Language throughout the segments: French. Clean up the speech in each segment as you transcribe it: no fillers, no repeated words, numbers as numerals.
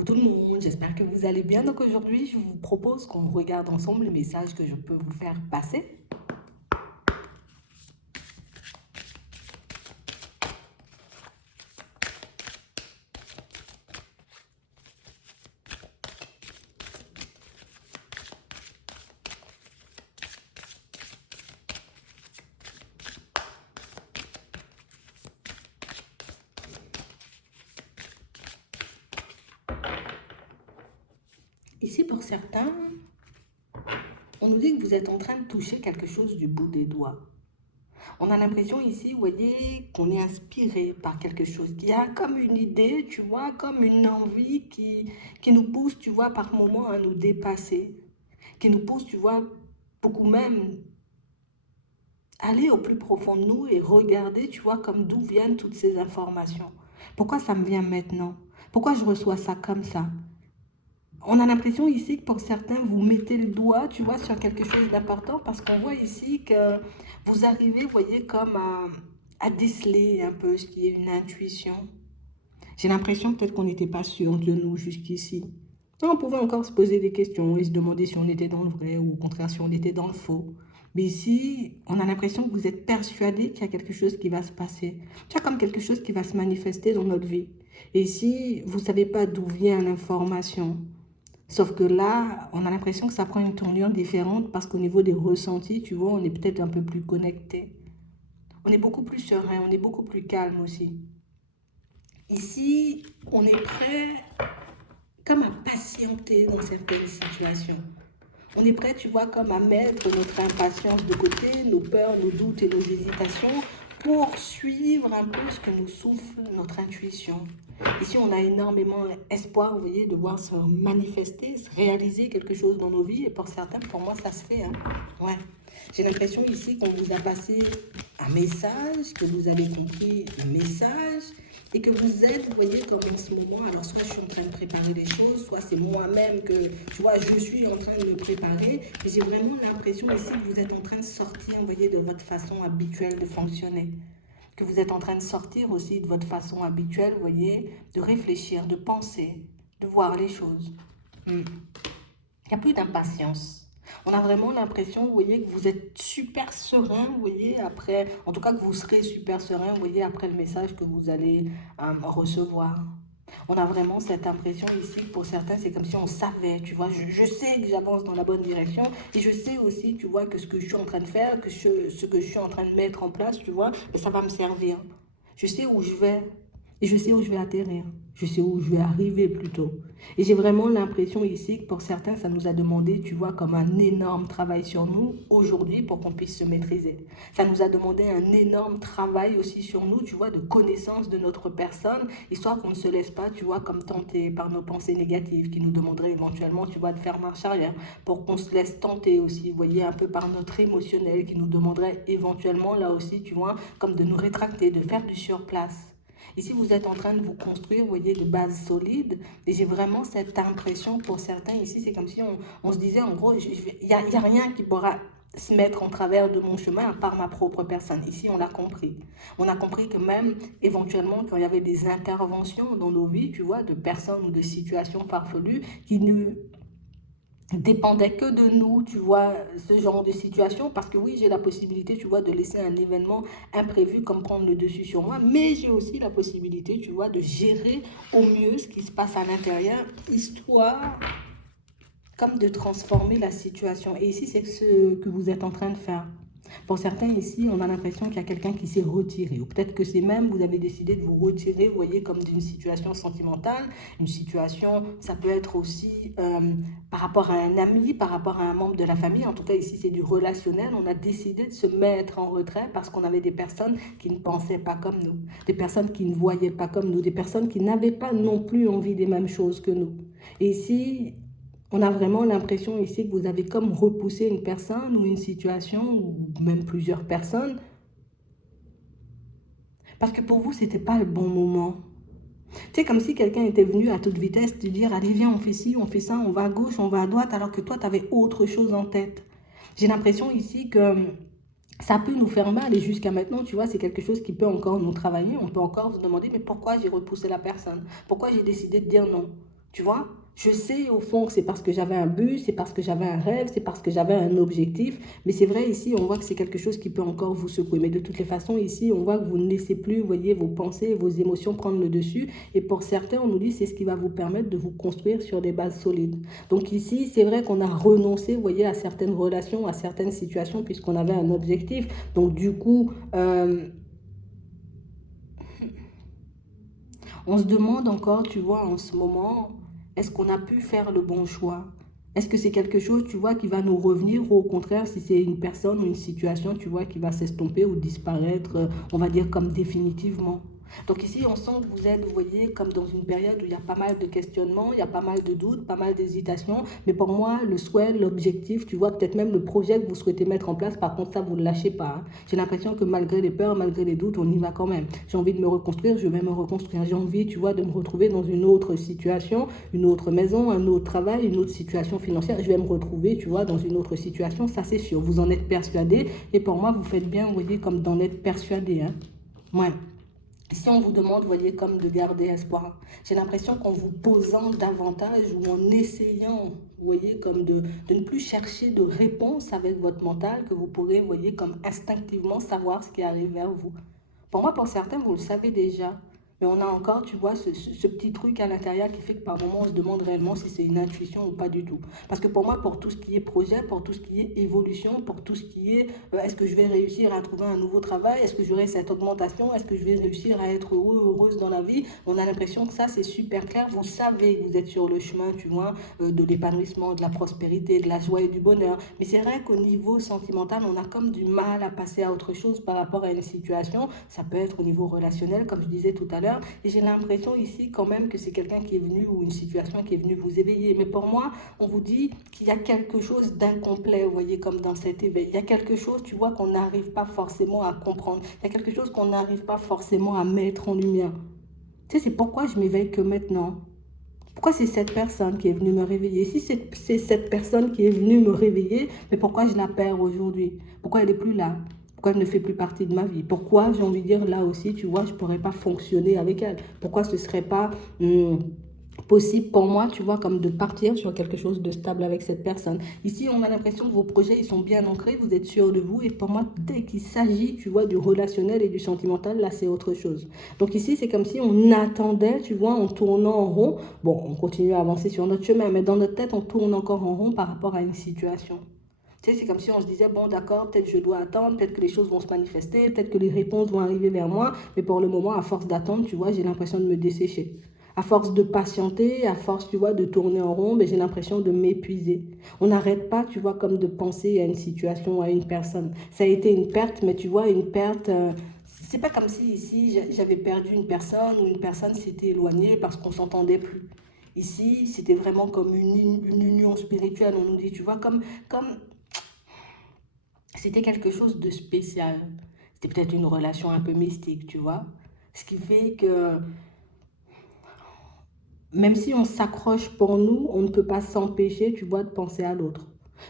Coucou tout le monde, j'espère que vous allez bien. Donc aujourd'hui, je vous propose qu'on regarde ensemble les messages que je peux vous faire passer. Ici, pour certains, on nous dit que vous êtes en train de toucher quelque chose du bout des doigts. On a l'impression ici, vous voyez, qu'on est inspiré par quelque chose, qu'il y a comme une idée, tu vois, comme une envie qui nous pousse, tu vois, par moments à nous dépasser, qui nous pousse, tu vois, beaucoup même aller au plus profond de nous et regarder, tu vois, comme d'où viennent toutes ces informations. Pourquoi ça me vient maintenant? Pourquoi je reçois ça comme ça? On a l'impression ici que pour certains, vous mettez le doigt, tu vois, sur quelque chose d'important parce qu'on voit ici que vous arrivez, vous voyez, comme à déceler un peu ce qui est une intuition. J'ai l'impression peut-être qu'on n'était pas sûr de nous jusqu'ici. On pouvait encore se poser des questions et se demander si on était dans le vrai ou au contraire si on était dans le faux. Mais ici, on a l'impression que vous êtes persuadé qu'il y a quelque chose qui va se passer. Tu as comme quelque chose qui va se manifester dans notre vie. Et ici, vous ne savez pas d'où vient l'information. Sauf que là, on a l'impression que ça prend une tournure différente parce qu'au niveau des ressentis, tu vois, on est peut-être un peu plus connecté. On est beaucoup plus serein, on est beaucoup plus calme aussi. Ici, on est prêt comme à patienter dans certaines situations. On est prêt, tu vois, comme à mettre notre impatience de côté, nos peurs, nos doutes et nos hésitations pour suivre un peu ce que nous souffle notre intuition. Ici, on a énormément espoir, vous voyez, de voir se manifester, se réaliser quelque chose dans nos vies. Et pour certains, pour moi, ça se fait. Hein. Ouais. J'ai l'impression ici qu'on vous a passé un message, que vous avez compris un message et que vous êtes, vous voyez, comme en ce moment, alors soit je suis en train de préparer les choses, soit c'est moi-même que, tu vois, je suis en train de me préparer. Et j'ai vraiment l'impression ici que vous êtes en train de sortir, vous voyez, de votre façon habituelle de fonctionner. Que vous êtes en train de sortir aussi de votre façon habituelle, vous voyez, de réfléchir, de penser, de voir les choses. Il n'y a plus d'impatience. On a vraiment l'impression, vous voyez, que vous êtes super serein, vous voyez, après, en tout cas que vous serez super serein, vous voyez, après le message que vous allez recevoir. On a vraiment cette impression ici que pour certains, c'est comme si on savait, tu vois, je sais que j'avance dans la bonne direction et je sais aussi, tu vois, que ce que je suis en train de faire, ce que je suis en train de mettre en place, tu vois, ça va me servir. Je sais où je vais et je sais où je vais atterrir. Je sais où je vais arriver plutôt. Et j'ai vraiment l'impression ici que pour certains, ça nous a demandé, tu vois, comme un énorme travail sur nous aujourd'hui pour qu'on puisse se maîtriser. Ça nous a demandé un énorme travail aussi sur nous, tu vois, de connaissance de notre personne, histoire qu'on ne se laisse pas, tu vois, comme tenter par nos pensées négatives qui nous demanderaient éventuellement, tu vois, de faire marche arrière, pour qu'on se laisse tenter aussi, vous voyez, un peu par notre émotionnel qui nous demanderait éventuellement, là aussi, tu vois, comme de nous rétracter, de faire du surplace. Ici, vous êtes en train de vous construire, vous voyez, de bases solides. Et j'ai vraiment cette impression pour certains ici, c'est comme si on se disait, en gros, il n'y a rien qui pourra se mettre en travers de mon chemin à part ma propre personne. Ici, on l'a compris. On a compris que même éventuellement, quand il y avait des interventions dans nos vies, tu vois, de personnes ou de situations farfelues qui ne dépendait que de nous, tu vois, ce genre de situation, parce que oui, j'ai la possibilité, tu vois, de laisser un événement imprévu comme prendre le dessus sur moi, mais j'ai aussi la possibilité, tu vois, de gérer au mieux ce qui se passe à l'intérieur, histoire comme de transformer la situation. Et ici, c'est ce que vous êtes en train de faire. Pour certains ici, on a l'impression qu'il y a quelqu'un qui s'est retiré. Ou peut-être que c'est même, vous avez décidé de vous retirer, vous voyez, comme d'une situation sentimentale. Une situation, ça peut être aussi par rapport à un ami, par rapport à un membre de la famille. En tout cas, ici, c'est du relationnel. On a décidé de se mettre en retrait parce qu'on avait des personnes qui ne pensaient pas comme nous. Des personnes qui ne voyaient pas comme nous. Des personnes qui n'avaient pas non plus envie des mêmes choses que nous. Et ici, on a vraiment l'impression ici que vous avez comme repoussé une personne ou une situation ou même plusieurs personnes parce que pour vous, ce n'était pas le bon moment. C'est comme si quelqu'un était venu à toute vitesse te dire, allez viens, on fait ci, on fait ça, on va à gauche, on va à droite, alors que toi, tu avais autre chose en tête. J'ai l'impression ici que ça peut nous faire mal et jusqu'à maintenant, tu vois, c'est quelque chose qui peut encore nous travailler. On peut encore se demander, mais pourquoi j'ai repoussé la personne? Pourquoi j'ai décidé de dire non? Tu vois, je sais au fond que c'est parce que j'avais un but, c'est parce que j'avais un rêve, c'est parce que j'avais un objectif. Mais c'est vrai, ici, on voit que c'est quelque chose qui peut encore vous secouer. Mais de toutes les façons, ici, on voit que vous ne laissez plus, vous voyez, vos pensées, vos émotions prendre le dessus. Et pour certains, on nous dit c'est ce qui va vous permettre de vous construire sur des bases solides. Donc ici, c'est vrai qu'on a renoncé, vous voyez, à certaines relations, à certaines situations, puisqu'on avait un objectif. Donc du coup, on se demande encore, tu vois, en ce moment, est-ce qu'on a pu faire le bon choix? Est-ce que c'est quelque chose, tu vois, qui va nous revenir ou au contraire, si c'est une personne ou une situation, tu vois, qui va s'estomper ou disparaître, on va dire comme définitivement? Donc ici, on sent que vous êtes, vous voyez, comme dans une période où il y a pas mal de questionnements, il y a pas mal de doutes, pas mal d'hésitations. Mais pour moi, le souhait, l'objectif, tu vois, peut-être même le projet que vous souhaitez mettre en place, par contre, ça, vous ne lâchez pas. Hein. J'ai l'impression que malgré les peurs, malgré les doutes, on y va quand même. J'ai envie de me reconstruire, je vais me reconstruire. J'ai envie, tu vois, de me retrouver dans une autre situation, une autre maison, un autre travail, une autre situation financière. Je vais me retrouver, tu vois, dans une autre situation, ça c'est sûr. Vous en êtes persuadé. Et pour moi, vous faites bien, vous voyez, comme d'en être persuadé. Hein. Ouais. Si on vous demande, vous voyez, comme de garder espoir, j'ai l'impression qu'en vous posant davantage ou en essayant, vous voyez, comme de ne plus chercher de réponse avec votre mental, que vous pourrez, vous voyez, comme instinctivement savoir ce qui arrive vers vous. Pour moi, pour certains, vous le savez déjà. Mais on a encore, tu vois, ce petit truc à l'intérieur qui fait que par moments, on se demande réellement si c'est une intuition ou pas du tout. Parce que pour moi, pour tout ce qui est projet, pour tout ce qui est évolution, pour tout ce qui est est-ce que je vais réussir à trouver un nouveau travail, est-ce que j'aurai cette augmentation, est-ce que je vais réussir à être heureux, heureuse dans la vie, on a l'impression que ça, c'est super clair. Vous savez que vous êtes sur le chemin, tu vois, de l'épanouissement, de la prospérité, de la joie et du bonheur. Mais c'est vrai qu'au niveau sentimental, on a comme du mal à passer à autre chose par rapport à une situation. Ça peut être au niveau relationnel, comme je disais tout à l'heure. Et j'ai l'impression ici quand même que c'est quelqu'un qui est venu ou une situation qui est venue vous éveiller. Mais pour moi, on vous dit qu'il y a quelque chose d'incomplet, vous voyez, comme dans cet éveil. Il y a quelque chose, tu vois, qu'on n'arrive pas forcément à comprendre. Il y a quelque chose qu'on n'arrive pas forcément à mettre en lumière. Tu sais, c'est pourquoi je m'éveille que maintenant. Pourquoi c'est cette personne qui est venue me réveiller? Si c'est cette personne qui est venue me réveiller, mais pourquoi je la perds aujourd'hui? Pourquoi elle n'est plus là? Pourquoi elle ne fait plus partie de ma vie? Pourquoi, j'ai envie de dire, là aussi, tu vois, je ne pourrais pas fonctionner avec elle? Pourquoi ce ne serait pas possible pour moi, tu vois, comme de partir sur quelque chose de stable avec cette personne. Ici, on a l'impression que vos projets, ils sont bien ancrés, vous êtes sûr de vous, et pour moi, dès qu'il s'agit, tu vois, du relationnel et du sentimental, là, c'est autre chose. Donc ici, c'est comme si on attendait, tu vois, en tournant en rond. Bon, on continue à avancer sur notre chemin, mais dans notre tête, on tourne encore en rond par rapport à une situation. Tu sais, c'est comme si on se disait, bon, d'accord, peut-être je dois attendre, peut-être que les choses vont se manifester, peut-être que les réponses vont arriver vers moi, mais pour le moment, à force d'attendre, tu vois, j'ai l'impression de me dessécher. À force de patienter, à force, tu vois, de tourner en rond, ben, j'ai l'impression de m'épuiser. On n'arrête pas, tu vois, comme de penser à une situation, à une personne. Ça a été une perte, mais tu vois, une perte, c'est pas comme si ici j'avais perdu une personne ou une personne s'était éloignée parce qu'on s'entendait plus. Ici, c'était vraiment comme une union spirituelle, on nous dit, tu vois, comme c'était quelque chose de spécial. C'était peut-être une relation un peu mystique, tu vois. Ce qui fait que même si on s'accroche pour nous, on ne peut pas s'empêcher, tu vois, de penser à l'autre.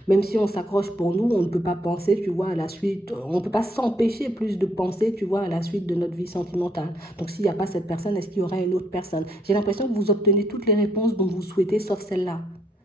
Même si on s'accroche pour nous, on ne peut pas penser, tu vois, à la suite, on ne peut pas s'empêcher plus de penser, tu vois, à la suite de notre vie sentimentale. Donc s'il n'y a pas cette personne, est-ce qu'il y aura une autre personne? J'ai l'impression que vous obtenez toutes les réponses dont vous souhaitez, sauf celle-là.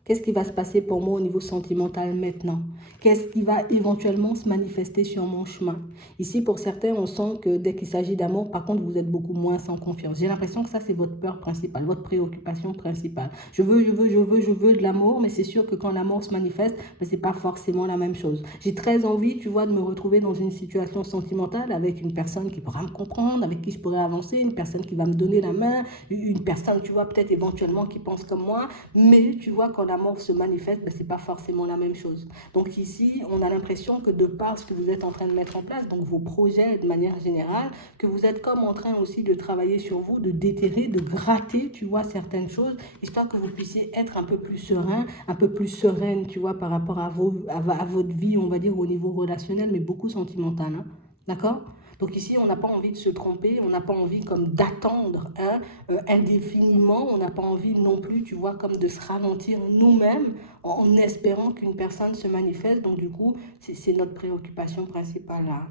Qu'est-ce qui va se passer pour moi au niveau sentimental maintenant? Qu'est-ce qui va éventuellement se manifester sur mon chemin? Ici, pour certains, on sent que dès qu'il s'agit d'amour, par contre, vous êtes beaucoup moins sans confiance. J'ai l'impression que ça, c'est votre peur principale, votre préoccupation principale. Je veux de l'amour, mais c'est sûr que quand l'amour se manifeste, ben, c'est pas forcément la même chose. J'ai très envie, tu vois, de me retrouver dans une situation sentimentale avec une personne qui pourra me comprendre, avec qui je pourrais avancer, une personne qui va me donner la main, une personne, tu vois, peut-être éventuellement qui pense comme moi, mais tu vois, quand l'amour se manifeste, ben, c'est pas forcément la même chose. Donc ici, on a l'impression que de par ce que vous êtes en train de mettre en place, donc vos projets de manière générale, que vous êtes comme en train aussi de travailler sur vous, de déterrer, de gratter, tu vois, certaines choses, histoire que vous puissiez être un peu plus serein, un peu plus sereine, tu vois, par rapport à votre vie, on va dire, au niveau relationnel, mais beaucoup sentimental, hein, d'accord? Donc ici, on n'a pas envie de se tromper, on n'a pas envie comme d'attendre hein, indéfiniment, on n'a pas envie non plus, tu vois, comme de se ralentir nous-mêmes en espérant qu'une personne se manifeste. Donc du coup, c'est notre préoccupation principale là.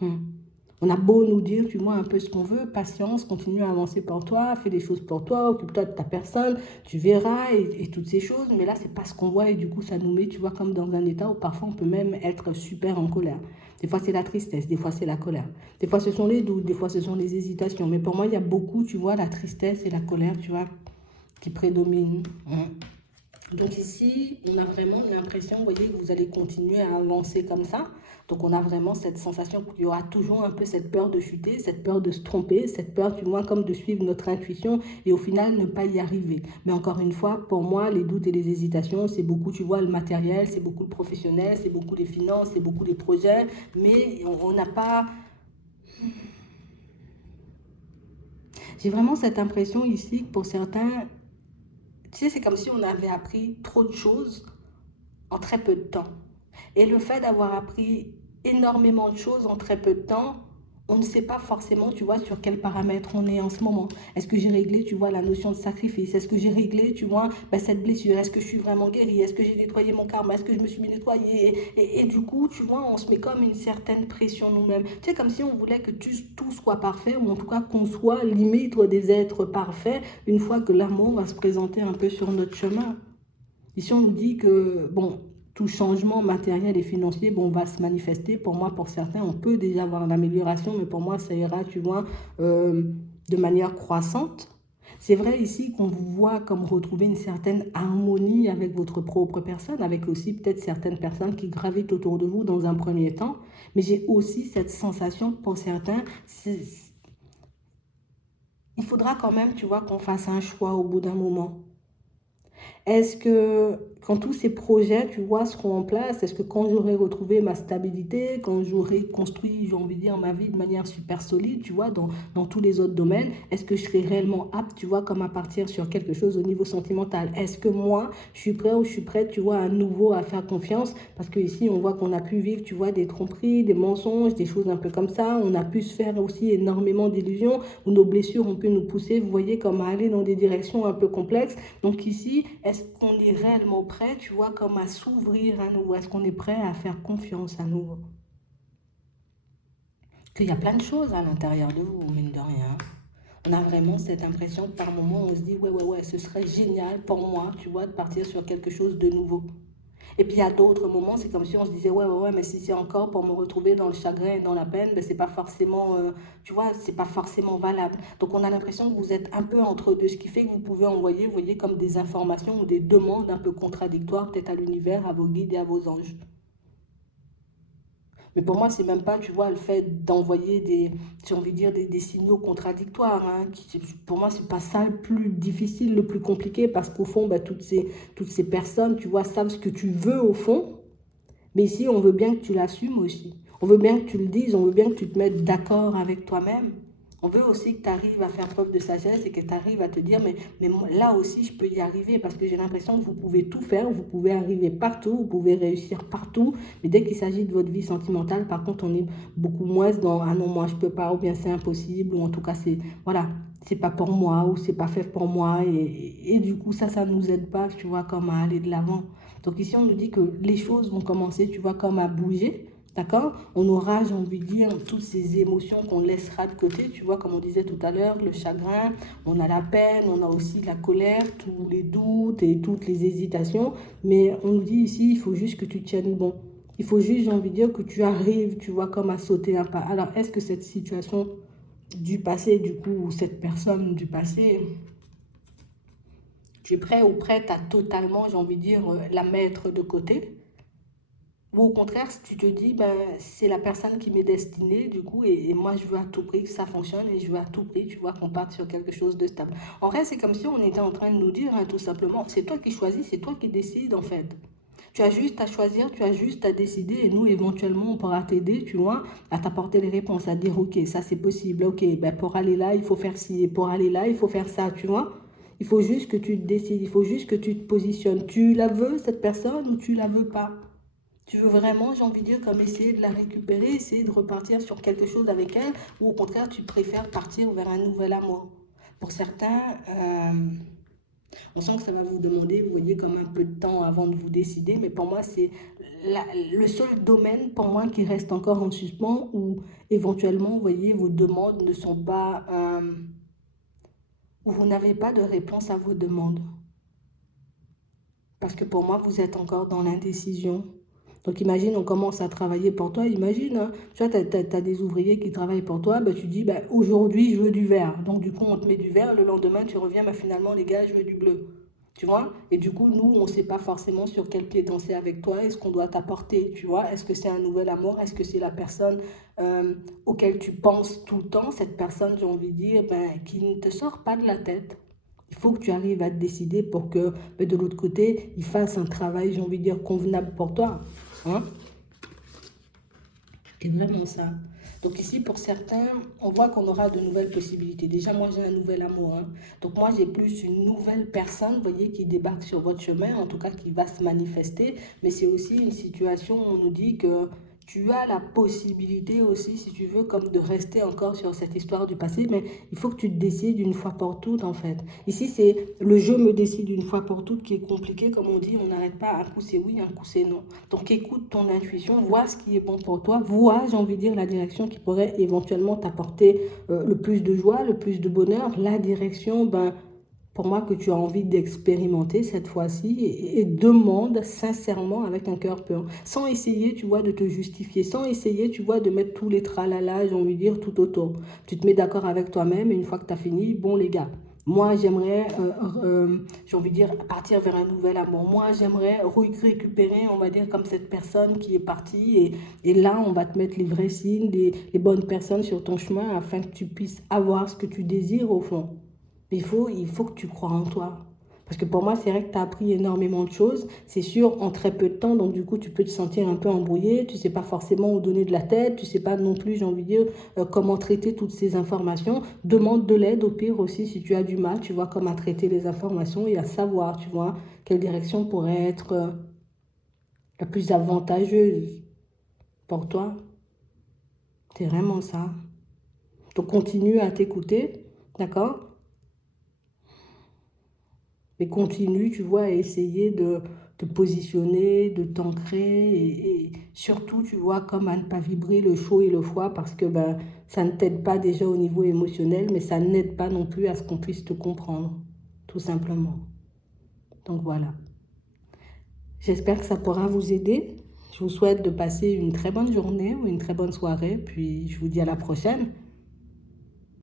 Hmm. On a beau nous dire, tu vois, un peu ce qu'on veut, patience, continue à avancer pour toi, fais des choses pour toi, occupe-toi de ta personne, tu verras, et toutes ces choses. Mais là, c'est pas ce qu'on voit, et du coup, ça nous met, tu vois, comme dans un état où parfois on peut même être super en colère. Des fois, c'est la tristesse, des fois, c'est la colère. Des fois, ce sont les doutes, des fois, ce sont les hésitations. Mais pour moi, il y a beaucoup, tu vois, la tristesse et la colère, tu vois, qui prédominent. Donc ici, on a vraiment l'impression, vous voyez, que vous allez continuer à avancer comme ça. Donc on a vraiment cette sensation qu'il y aura toujours un peu cette peur de chuter, cette peur de se tromper, cette peur, tu vois, comme de suivre notre intuition et au final ne pas y arriver. Mais encore une fois, pour moi, les doutes et les hésitations, c'est beaucoup, tu vois, le matériel, c'est beaucoup le professionnel, c'est beaucoup les finances, c'est beaucoup les projets, mais on n'a pas... J'ai vraiment cette impression ici que pour certains, tu sais, c'est comme si on avait appris trop de choses en très peu de temps. Et le fait d'avoir appris énormément de choses en très peu de temps, on ne sait pas forcément, tu vois, sur quels paramètres on est en ce moment. Est-ce que j'ai réglé, tu vois, la notion de sacrifice? Est-ce que j'ai réglé, tu vois, cette blessure? Est-ce que je suis vraiment guérie? Est-ce que j'ai nettoyé mon karma? Est-ce que je me suis nettoyée? Et du coup, tu vois, on se met comme une certaine pression nous-mêmes. Tu sais, comme si on voulait que tout soit parfait, ou en tout cas qu'on soit limite des êtres parfaits, une fois que l'amour va se présenter un peu sur notre chemin. Ici, on nous dit que, bon, tout changement matériel et financier, bon, va se manifester. Pour moi, pour certains, on peut déjà avoir l'amélioration, mais pour moi, ça ira, tu vois, de manière croissante. C'est vrai ici qu'on vous voit comme retrouver une certaine harmonie avec votre propre personne, avec aussi peut-être certaines personnes qui gravitent autour de vous dans un premier temps. Mais j'ai aussi cette sensation pour certains, il faudra quand même, tu vois, qu'on fasse un choix au bout d'un moment. Est-ce que quand tous ces projets, tu vois, seront en place, est-ce que quand j'aurai retrouvé ma stabilité, quand j'aurai construit, j'ai envie de dire, ma vie de manière super solide, tu vois, dans tous les autres domaines, est-ce que je serai réellement apte, tu vois, comme à partir sur quelque chose au niveau sentimental? Est-ce que moi, je suis prêt ou je suis prête, tu vois, à nouveau à faire confiance? Parce que ici, on voit qu'on a pu vivre, tu vois, des tromperies, des mensonges, des choses un peu comme ça. On a pu se faire aussi énormément d'illusions où nos blessures ont pu nous pousser, vous voyez, comme à aller dans des directions un peu complexes. Donc ici, est-ce qu'on est réellement prêt, tu vois, comme à s'ouvrir à nouveau? Est-ce qu'on est prêt à faire confiance à nouveau? Qu'il y a plein de choses à l'intérieur de vous, mine de rien. On a vraiment cette impression que par moment, on se dit, ouais, ce serait génial pour moi, tu vois, de partir sur quelque chose de nouveau. Et puis à d'autres moments, c'est comme si on se disait, ouais, mais si c'est encore pour me retrouver dans le chagrin et dans la peine, ben c'est pas forcément, tu vois, c'est pas forcément valable. Donc on a l'impression que vous êtes un peu entre deux, ce qui fait que vous pouvez envoyer, vous voyez, comme des informations ou des demandes un peu contradictoires, peut-être à l'univers, à vos guides et à vos anges. Mais pour moi, c'est même pas, tu vois, le fait d'envoyer des, j'ai envie de dire, des signaux contradictoires. Hein, pour moi, c'est pas ça le plus difficile, le plus compliqué, parce qu'au fond, bah, toutes ces personnes, tu vois, savent ce que tu veux au fond. Mais ici, on veut bien que tu l'assumes aussi. On veut bien que tu le dises, on veut bien que tu te mettes d'accord avec toi-même. On veut aussi que tu arrives à faire preuve de sagesse et que tu arrives à te dire, mais là aussi, je peux y arriver parce que j'ai l'impression que vous pouvez tout faire, vous pouvez arriver partout, vous pouvez réussir partout. Mais dès qu'il s'agit de votre vie sentimentale, par contre, on est beaucoup moins dans, ah non, moi, je peux pas, ou bien c'est impossible, ou en tout cas, c'est, voilà, c'est pas pour moi, ou c'est pas fait pour moi. Et du coup, ça nous aide pas, tu vois, comme à aller de l'avant. Donc ici, on nous dit que les choses vont commencer, tu vois, comme à bouger. D'accord? On aura, j'ai envie de dire, toutes ces émotions qu'on laissera de côté, tu vois, comme on disait tout à l'heure, le chagrin, on a la peine, on a aussi la colère, tous les doutes et toutes les hésitations. Mais on nous dit ici, il faut juste que tu tiennes bon. Il faut juste, j'ai envie de dire, que tu arrives, tu vois, comme à sauter un pas. Alors, est-ce que cette situation du passé, du coup, ou cette personne du passé, tu es prêt ou prête à totalement, j'ai envie de dire, la mettre de côté? Ou au contraire, si tu te dis, ben, c'est la personne qui m'est destinée, du coup, et moi, je veux à tout prix que ça fonctionne et je veux à tout prix, tu vois, qu'on parte sur quelque chose de stable. En vrai, c'est comme si on était en train de nous dire, hein, tout simplement, c'est toi qui choisis, c'est toi qui décides, en fait. Tu as juste à choisir, tu as juste à décider, et nous, éventuellement, on pourra t'aider, tu vois, à t'apporter les réponses, à dire, ok, ça c'est possible, ok, ben, pour aller là, il faut faire ci, et pour aller là, il faut faire ça, tu vois. Il faut juste que tu te décides, il faut juste que tu te positionnes. Tu la veux, cette personne, ou tu la veux pas? Tu veux vraiment, j'ai envie de dire, comme essayer de la récupérer, essayer de repartir sur quelque chose avec elle, ou au contraire, tu préfères partir vers un nouvel amour. Pour certains, On sent que ça va vous demander, vous voyez, comme un peu de temps avant de vous décider, mais pour moi, c'est le seul domaine pour moi qui reste encore en suspens où éventuellement, vous voyez, vos demandes ne sont pas, où vous n'avez pas de réponse à vos demandes. Parce que pour moi, vous êtes encore dans l'indécision. Donc imagine, on commence à travailler pour toi. Imagine, hein, tu vois, tu as des ouvriers qui travaillent pour toi. Ben, tu dis, ben, aujourd'hui, je veux du vert. Donc du coup, on te met du vert. Le lendemain, tu reviens, ben, finalement, les gars, je veux du bleu. Tu vois? Et du coup, nous, on ne sait pas forcément sur quel pied danser avec toi. Est-ce qu'on doit t'apporter? Tu vois? Est-ce que c'est un nouvel amour? Est-ce que c'est la personne auquel tu penses tout le temps? Cette personne, j'ai envie de dire, ben, qui ne te sort pas de la tête. Il faut que tu arrives à te décider pour que, ben, de l'autre côté, il fasse un travail, j'ai envie de dire, convenable pour toi. Hein? C'est vraiment ça. Donc ici, pour certains, on voit qu'on aura de nouvelles possibilités. Déjà, moi, j'ai un nouvel amour. Hein. Donc moi, j'ai plus une nouvelle personne, vous voyez, qui débarque sur votre chemin, en tout cas qui va se manifester. Mais c'est aussi une situation où on nous dit que tu as la possibilité aussi, si tu veux, comme de rester encore sur cette histoire du passé, mais il faut que tu te décides une fois pour toutes, en fait. Ici, c'est le jeu me décide une fois pour toutes qui est compliqué, comme on dit, on n'arrête pas, un coup c'est oui, un coup c'est non. Donc écoute ton intuition, vois ce qui est bon pour toi, vois, j'ai envie de dire, la direction qui pourrait éventuellement t'apporter le plus de joie, le plus de bonheur, la direction, ben, pour moi, que tu as envie d'expérimenter cette fois-ci et demande sincèrement avec un cœur pur. Sans essayer, tu vois, de te justifier, sans essayer, tu vois, de mettre tous les tralala, j'ai envie de dire, tout autour. Tu te mets d'accord avec toi-même et une fois que tu as fini, bon les gars, moi j'aimerais, j'ai envie de dire, partir vers un nouvel amour. Moi j'aimerais récupérer, on va dire, comme cette personne qui est partie et là on va te mettre les vrais signes, les bonnes personnes sur ton chemin afin que tu puisses avoir ce que tu désires au fond. Il faut que tu crois en toi. Parce que pour moi, c'est vrai que tu as appris énormément de choses. C'est sûr, en très peu de temps. Donc, du coup, tu peux te sentir un peu embrouillé. Tu ne sais pas forcément où donner de la tête. Tu ne sais pas non plus, j'ai envie de dire, comment traiter toutes ces informations. Demande de l'aide au pire aussi si tu as du mal. Tu vois, comment traiter les informations et à savoir, tu vois, quelle direction pourrait être la plus avantageuse pour toi. C'est vraiment ça. Donc, continue à t'écouter. D'accord? Mais continue, tu vois, à essayer de te positionner, de t'ancrer et surtout, tu vois, comme à ne pas vibrer le chaud et le froid parce que ben, ça ne t'aide pas déjà au niveau émotionnel, mais ça n'aide pas non plus à ce qu'on puisse te comprendre, tout simplement. Donc voilà. J'espère que ça pourra vous aider. Je vous souhaite de passer une très bonne journée ou une très bonne soirée, puis je vous dis à la prochaine.